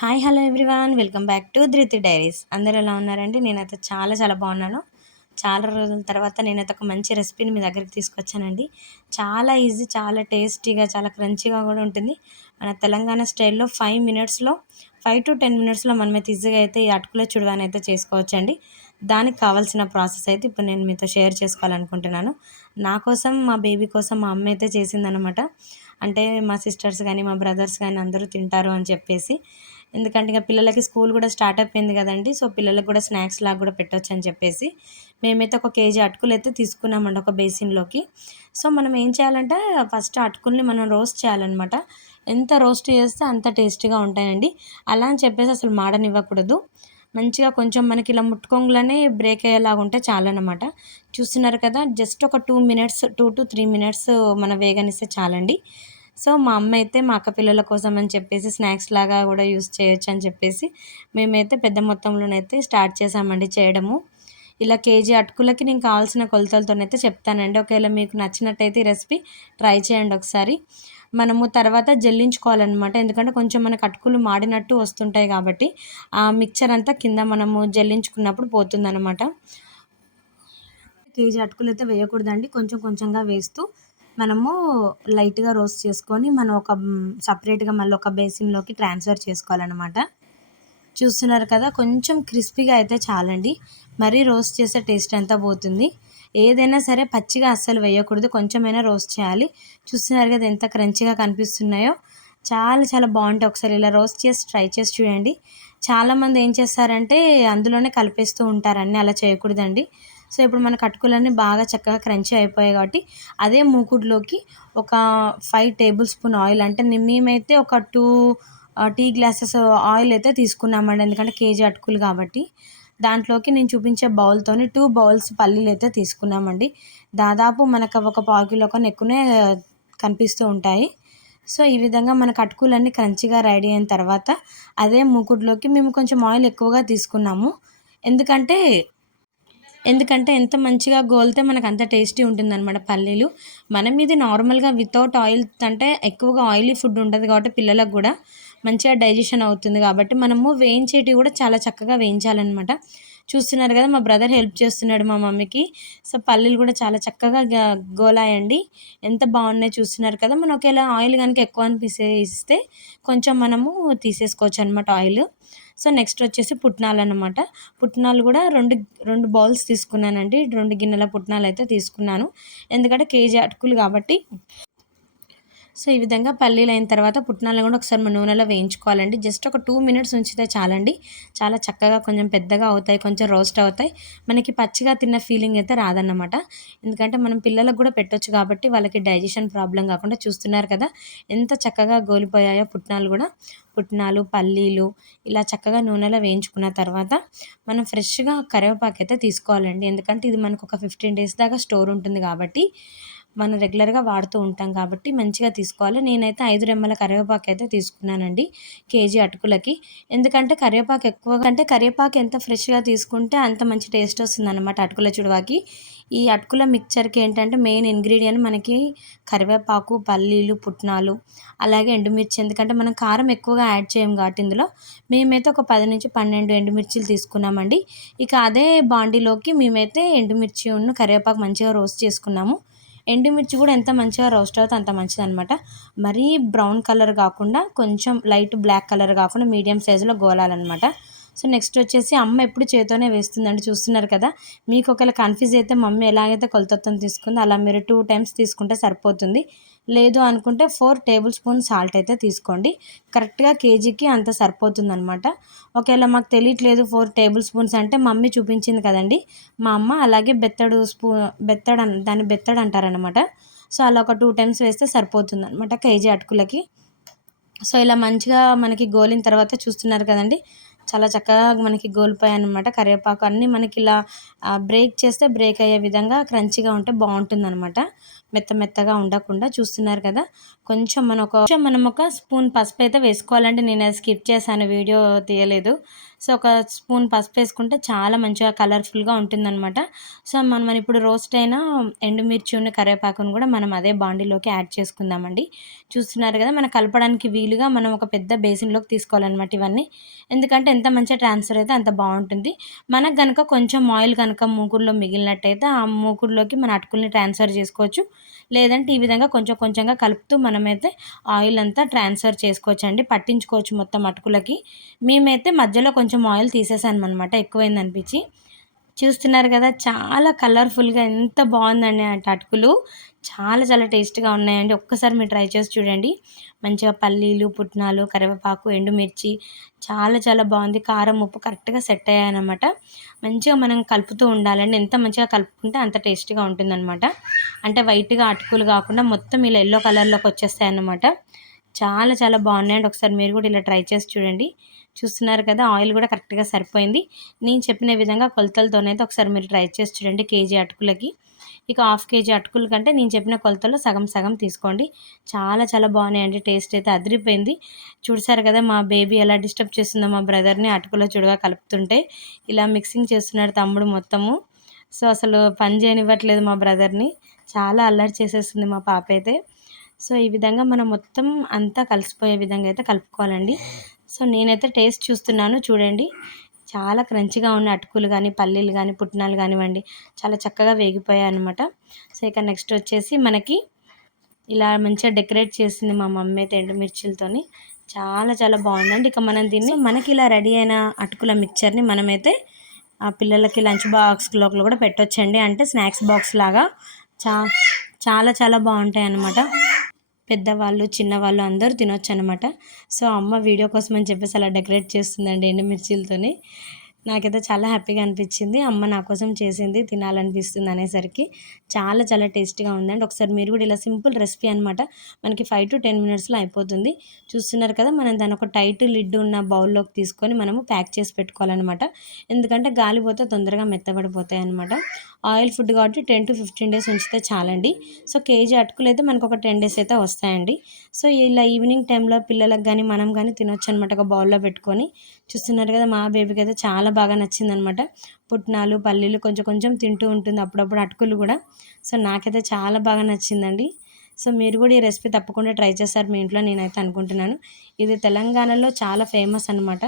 Hi hello everyone. Welcome back to Dhriti diaries. అందరూ ఎలా ఉన్నారండి? నేనైతే చాలా చాలా బాగున్నాను. చాలా రోజుల తర్వాత నేనైతే ఒక మంచి రెసిపీని మీ దగ్గరికి తీసుకొచ్చానండి. చాలా ఈజీ చాలా టేస్టీగా చాలా క్రంచీగా కూడా ఉంటుంది. మన తెలంగాణ స్టైల్లో ఫైవ్ మినిట్స్లో ఫైవ్ టు టెన్ మినిట్స్లో మనమైతే ఈజీగా అయితే ఈ అటుకుల చుడవాని అయితే చేసుకోవచ్చండి. దానికి కావాల్సిన ప్రాసెస్ అయితే ఇప్పుడు నేను మీతో షేర్ చేసుకోవాలనుకుంటున్నాను. నా కోసం మా బేబీ కోసం మా అమ్మ అయితే చేసిందనమాట అంటే మా సిస్టర్స్ కానీ మా బ్రదర్స్ కానీ అందరూ తింటారు అని చెప్పేసి. ఎందుకంటే ఇక పిల్లలకి స్కూల్ కూడా స్టార్ట్ అయిపోయింది కదండి సో పిల్లలకు కూడా స్నాక్స్ లాగా కూడా పెట్టవచ్చు అని చెప్పేసి. మేమైతే ఒక కేజీ అటుకులు అయితే తీసుకున్నామండి ఒక బేసిన్లోకి సో మనం ఏం చేయాలంటే ఫస్ట్ అటుకుల్ని మనం రోస్ట్ చేయాలన్నమాట. ఎంత రోస్ట్ చేస్తే అంత టేస్టీగా ఉంటాయండి. అలా అని చెప్పేసి అసలు మాడనివ్వకూడదు. మంచిగా కొంచెం మనకి ఇలా ముట్టుకోంగులనే బ్రేక్ అయ్యేలాగా ఉంటే చాలన్నమాట. చూస్తున్నారు కదా జస్ట్ ఒక two minutes two to three minutes మన వేగనిస్తే చాలండి. సో మా అమ్మ అయితే మా అక్క పిల్లల కోసం అని చెప్పేసి స్నాక్స్ లాగా కూడా యూస్ చేయొచ్చు అని చెప్పేసి మేమైతే పెద్ద మొత్తంలోనైతే స్టార్ట్ చేసామండి చేయడము. ఇలా కేజీ అటుకులకి నేను కావాల్సిన కొలతలతోనైతే చెప్తానండి. ఒకవేళ మీకు నచ్చినట్టయితే ఈ రెసిపీ ట్రై చేయండి ఒకసారి. మనము తర్వాత జల్లించుకోవాలన్నమాట. ఎందుకంటే కొంచెం మనకు అటుకులు మాడినట్టు వస్తుంటాయి కాబట్టి ఆ మిక్చర్ అంతా కింద మనము జల్లించుకున్నప్పుడు పోతుందన్నమాట. కేజీ అటుకులు అయితే వేయకూడదండి. కొంచెం కొంచెంగా వేస్తూ మనము లైట్గా రోస్ట్ చేసుకొని మనం ఒక సపరేట్గా మళ్ళీ ఒక బేసిన్లోకి ట్రాన్స్ఫర్ చేసుకోవాలన్నమాట. చూస్తున్నారు కదా కొంచెం క్రిస్పీగా అయితే చాలండి. మరీ రోస్ట్ చేసే టేస్ట్ అంతా పోతుంది? ఏదైనా సరే పచ్చిగా అస్సలు వేయకూడదు. కొంచెమైనా రోస్ట్ చేయాలి. చూస్తున్నారు కదా ఎంత క్రంచిగా కనిపిస్తున్నాయో. చాలా చాలా బాగుంటాయి ఒకసారి ఇలా రోస్ట్ చేసి ట్రై చేసి చూడండి. చాలామంది ఏం చేస్తారంటే అందులోనే కలిపేస్తూ ఉంటారు. అలా చేయకూడదండి. సో ఇప్పుడు మన కటుకులన్నీ బాగా చక్కగా క్రంచి అయిపోయాయి కాబట్టి అదే మూకుడులోకి ఒక ఫైవ్ టేబుల్ స్పూన్ ఆయిల్ అంటే మేమైతే ఒక టూ టీ గ్లాసెస్ ఆయిల్ అయితే తీసుకున్నామండి. ఎందుకంటే కేజీ అటుకులు కాబట్టి. దాంట్లోకి నేను చూపించే బౌల్తోని టూ బౌల్స్ పల్లీలు అయితే తీసుకున్నామండి. దాదాపు మనకు ఒక పావు కిలో కన్నా ఎక్కువనే కనిపిస్తూ ఉంటాయి. సో ఈ విధంగా మన కటుకులన్నీ క్రంచిగా రెడీ అయిన తర్వాత అదే మూకుడులోకి మేము కొంచెం ఆయిల్ ఎక్కువగా తీసుకున్నాము. ఎందుకంటే ఎందుకంటే ఎంత మంచిగా గోలితే మనకు అంత టేస్టీ ఉంటుందన్నమాట పల్లీలు. మనం ఇది నార్మల్గా వితౌట్ ఆయిల్ అంటే ఎక్కువగా ఆయిలీ ఫుడ్ ఉంటుంది కాబట్టి పిల్లలకు కూడా మంచిగా డైజెషన్ అవుతుంది కాబట్టి మనము వేయించేటివి కూడా చాలా చక్కగా వేయించాలన్నమాట. చూస్తున్నారు కదా మా బ్రదర్ హెల్ప్ చేస్తున్నాడు మా మమ్మీకి. సో పల్లీలు కూడా చాలా చక్కగా గోలాయండి. ఎంత బాగున్నాయి చూస్తున్నారు కదా. మనం ఒకవేళ ఆయిల్ కనుక ఎక్కువ అనిపిస్తే ఇస్తే కొంచెం మనము తీసేసుకోవచ్చు అనమాట ఆయిల్. సో నెక్స్ట్ వచ్చేసి పుట్నాలు అనమాట పుట్నాలు కూడా రెండు రెండు బౌల్స్ తీసుకున్నానండి. రెండు గిన్నెల పుట్నాలు అయితే తీసుకున్నాను. ఎందుకంటే కేజీ అటుకులు కాబట్టి సో ఈ విధంగా పల్లీలు అయిన తర్వాత పుట్నాలను కూడా ఒకసారి మన నూనెలో వేయించుకోవాలండి. జస్ట్ ఒక టూ మినిట్స్ ఉంచితే చాలండి. చాలా చక్కగా కొంచెం పెద్దగా అవుతాయి కొంచెం రోస్ట్ అవుతాయి. మనకి పచ్చిగా తిన్న ఫీలింగ్ అయితే రాదన్నమాట. ఎందుకంటే మనం పిల్లలకు కూడా పెట్టొచ్చు కాబట్టి వాళ్ళకి డైజెషన్ ప్రాబ్లం కాకుండా చూస్తున్నారు కదా ఎంత చక్కగా గోలిపోయాయో పుట్నాలు కూడా. పుట్నాలు పల్లీలు ఇలా చక్కగా నూనెలో వేయించుకున్న తర్వాత మనం ఫ్రెష్గా కరివేపాకు అయితే తీసుకోవాలండి. ఎందుకంటే ఇది మనకు ఒక ఫిఫ్టీన్ డేస్ దాకా స్టోర్ ఉంటుంది కాబట్టి మనం రెగ్యులర్గా వాడుతూ ఉంటాం కాబట్టి మంచిగా తీసుకోవాలి. నేనైతే ఐదు రెమ్మల కరివేపాకు అయితే తీసుకున్నానండి కేజీ అటుకులకి. ఎందుకంటే కరివేపాకు ఎక్కువగా అంటే కరివేపాకు ఎంత ఫ్రెష్గా తీసుకుంటే అంత మంచి టేస్ట్ వస్తుంది అనమాట అటుకుల చుడవాకి. ఈ అటుకుల మిక్చర్కి ఏంటంటే మెయిన్ ఇంగ్రీడియంట్ మనకి కరివేపాకు పల్లీలు పుట్నాలు అలాగే ఎండుమిర్చి. ఎందుకంటే మనం కారం ఎక్కువగా యాడ్ చేయం కాబట్టి ఇందులో మేమైతే ఒక పది నుంచి పన్నెండు ఎండుమిర్చిలు తీసుకున్నామండి. ఇక అదే బాండీలోకి మేమైతే ఎండుమిర్చి ఉన్న కరివేపాకు మంచిగా రోస్ట్ చేసుకున్నాము. ఎండుమిర్చి కూడా ఎంత మంచిగా రోస్ట్ అవుతే అంత మంచిది అనమాట మరీ బ్రౌన్ కలర్ కాకుండా కొంచెం లైట్ బ్లాక్ కలర్ కాకుండా మీడియం సైజులో గోలాలన్నమాట. సో నెక్స్ట్ వచ్చేసి అమ్మ ఎప్పుడు చేతోనే వేస్తుందండి చూస్తున్నారు కదా. మీకు ఒకవేళ కన్ఫ్యూజ్ అయితే మమ్మీ ఎలాగైతే కొలతత్వం తీసుకుందో అలా మీరు టూ టైమ్స్ తీసుకుంటే సరిపోతుంది. లేదు అనుకుంటే ఫోర్ టేబుల్ స్పూన్ సాల్ట్ అయితే తీసుకోండి. కరెక్ట్గా కేజీకి అంత సరిపోతుంది అనమాట ఒకవేళ మాకు తెలియట్లేదు ఫోర్ టేబుల్ స్పూన్స్ అంటే మమ్మీ చూపించింది కదండి. మా అమ్మ అలాగే బెత్తడు స్పూన్ బెత్తడు దాన్ని బెత్తడు అంటారనమాట సో అలా ఒక టూ టైమ్స్ వేస్తే సరిపోతుంది అనమాట కేజీ అటుకులకి. సో ఇలా మంచిగా మనకి గోలిన తర్వాత చూస్తున్నారు కదండి. చాలా చక్కగా మనకి గోల్పాయి అనమాట కరివేపాకు అన్నీ మనకి ఇలా బ్రేక్ చేస్తే బ్రేక్ అయ్యే విధంగా క్రంచిగా ఉంటే బాగుంటుంది అనమాట మెత్త మెత్తగా ఉండకుండా చూస్తున్నారు కదా. కొంచెం మనం ఒక మనం ఒక స్పూన్ పసుపు అయితే వేసుకోవాలంటే నేను అది స్కిప్ చేశాను వీడియో తీయలేదు. సో ఒక స్పూన్ పసుపు వేసుకుంటే చాలా మంచిగా కలర్ఫుల్గా ఉంటుందన్నమాట. సో మనం ఇప్పుడు రోస్ట్ అయిన ఎండుమిర్చి ఉన్న కరివేపాకును కూడా మనం అదే బాండీలోకి యాడ్ చేసుకుందామండి. చూస్తున్నారు కదా మనం కలపడానికి వీలుగా మనం ఒక పెద్ద బేసిన్లోకి తీసుకోవాలన్నమాట ఇవన్నీ. ఎందుకంటే ఎంత మంచిగా ట్రాన్స్ఫర్ అయితే అంత బాగుంటుంది. మనకు కనుక కొంచెం ఆయిల్ కనుక మూకుడులో మిగిలినట్టయితే ఆ మూకుడులోకి మన అటుకుల్ని ట్రాన్స్ఫర్ చేసుకోవచ్చు. లేదంటే ఈ విధంగా కొంచెం కొంచెంగా కలుపుతూ మనమైతే ఆయిల్ అంతా ట్రాన్స్ఫర్ చేసుకోవచ్చు అండి పట్టించుకోవచ్చు మొత్తం అటుకులకి. మేమైతే మధ్యలో కొంచెం ఆయిల్ తీసేసాను అనమాట ఎక్కువైంది అనిపించి చూస్తున్నారు కదా చాలా కలర్ఫుల్గా ఎంత బాగుందండి అంటే అటుకులు చాలా చాలా టేస్ట్గా ఉన్నాయండి. ఒక్కసారి మీరు ట్రై చేసి చూడండి. మంచిగా పల్లీలు పుట్నాలు కరివేపాకు ఎండుమిర్చి చాలా చాలా బాగుంది. కారం ఉప్పు కరెక్ట్గా సెట్ అయ్యాయన్నమాట. మంచిగా మనం కలుపుతూ ఉండాలండి. ఎంత మంచిగా కలుపుకుంటే అంత టేస్టీగా ఉంటుందన్నమాట. అంటే వైట్గా అటుకులు కాకుండా మొత్తం ఇలా ఎల్లో కలర్లోకి వచ్చేస్తాయి అన్నమాట చాలా చాలా బాగున్నాయండి. ఒకసారి మీరు కూడా ఇలా ట్రై చేసి చూడండి. చూస్తున్నారు కదా ఆయిల్ కూడా కరెక్ట్గా సరిపోయింది. నేను చెప్పిన విధంగా కొలతలతోనైతే ఒకసారి మీరు ట్రై చేసి చూడండి కేజీ అటుకులకి. ఇక హాఫ్ కేజీ అటుకుల కంటే నేను చెప్పిన కొలతలో సగం సగం తీసుకోండి. చాలా చాలా బాగున్నాయండి. టేస్ట్ అయితే అదిరిపోయింది. చూసారు కదా మా బేబీ ఎలా డిస్టర్బ్ చేస్తుందో మా బ్రదర్ని అటుకులో చూడగా కలుపుతుంటే ఇలా మిక్సింగ్ చేస్తున్నాడు తమ్ముడు మొత్తము. సో అసలు పని చేయనివ్వట్లేదు మా బ్రదర్ని. చాలా అల్లరి చేసేస్తుంది మా పాప అయితే. సో ఈ విధంగా మనం మొత్తం అంతా కలిసిపోయే విధంగా అయితే కలుపుకోవాలండి. సో నేనైతే టేస్ట్ చూస్తున్నాను చూడండి. చాలా క్రంచిగా ఉన్న అటుకులు కానీ పల్లీలు కానీ పుట్నాలు కానివ్వండి చాలా చక్కగా వేగిపోయాయి అనమాట సో ఇక నెక్స్ట్ వచ్చేసి మనకి ఇలా మంచిగా డెకరేట్ చేసింది మా మమ్మీ అయితే ఎండుమిర్చిలతోని చాలా చాలా బాగుందండి. ఇక మనం దీన్ని మనకి ఇలా రెడీ అయిన అటుకుల మిక్చర్ని మనమైతే ఆ పిల్లలకి లంచ్ బాక్స్లో కూడా పెట్టొచ్చండి. అంటే స్నాక్స్ బాక్స్ లాగా చా చాలా చాలా బాగుంటాయి అన్నమాట పెద్దవాళ్ళు చిన్నవాళ్ళు అందరూ తినొచ్చు అనమాట సో అమ్మ వీడియో కోసం అని చెప్పేసి అలా డెకరేట్ చేస్తుందండి ఎండుమిర్చిలతోని. నాకైతే చాలా హ్యాపీగా అనిపించింది. అమ్మ నా కోసం చేసింది తినాలనిపిస్తుంది అనేసరికి చాలా చాలా టేస్టీగా ఉందండి. ఒకసారి మీరు కూడా ఇలా సింపుల్ రెసిపీ అనమాట మనకి ఫైవ్ టు టెన్ మినిట్స్లో అయిపోతుంది. చూస్తున్నారు కదా మనం దాని ఒక టైట్ లిడ్ ఉన్న బౌల్లోకి తీసుకొని మనము ప్యాక్ చేసి పెట్టుకోవాలన్నమాట. ఎందుకంటే గాలి పోతే తొందరగా మెత్తబడిపోతాయి అనమాట ఆయిల్ ఫుడ్ కాబట్టి టెన్ టు ఫిఫ్టీన్ డేస్ ఉంచితే చాలండి. సో కేజీ అటుకులు అయితే మనకు ఒక టెన్ డేస్ అయితే వస్తాయండి. సో ఇలా ఈవినింగ్ టైంలో పిల్లలకు కానీ మనం కానీ తినొచ్చు అనమాట ఒక బౌల్లో పెట్టుకొని. చూస్తున్నారు కదా మా బేబీకి అయితే చాలా బాగా నచ్చిందనమాట. పుట్నాలు పల్లీలు కొంచెం కొంచెం తింటూ ఉంటుంది అప్పుడప్పుడు అటుకులు కూడా. సో నాకైతే చాలా బాగా నచ్చిందండి. సో మీరు కూడా ఈ రెసిపీ తప్పకుండా ట్రై చేస్తారు మీ ఇంట్లో నేనైతే అనుకుంటున్నాను. ఇది తెలంగాణలో చాలా ఫేమస్ అనమాట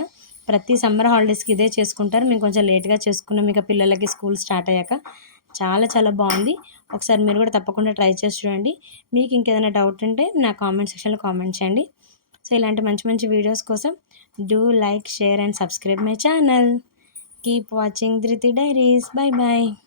ప్రతి సమ్మర్ హాలిడేస్కి ఇదే చేసుకుంటారు. మేము కొంచెం లేట్గా చేసుకున్నాం. ఇక పిల్లలకి స్కూల్ స్టార్ట్ అయ్యాక. చాలా చాలా బాగుంది. ఒకసారి మీరు కూడా తప్పకుండా ట్రై చేసి చూడండి. మీకు ఇంకేదైనా డౌట్ ఉంటే నా కామెంట్ సెక్షన్లో కామెంట్ చేయండి. సో ఇలాంటి మంచి మంచి వీడియోస్ కోసం do like share and subscribe my channel. Keep watching Dhriti Diaries. Bye bye.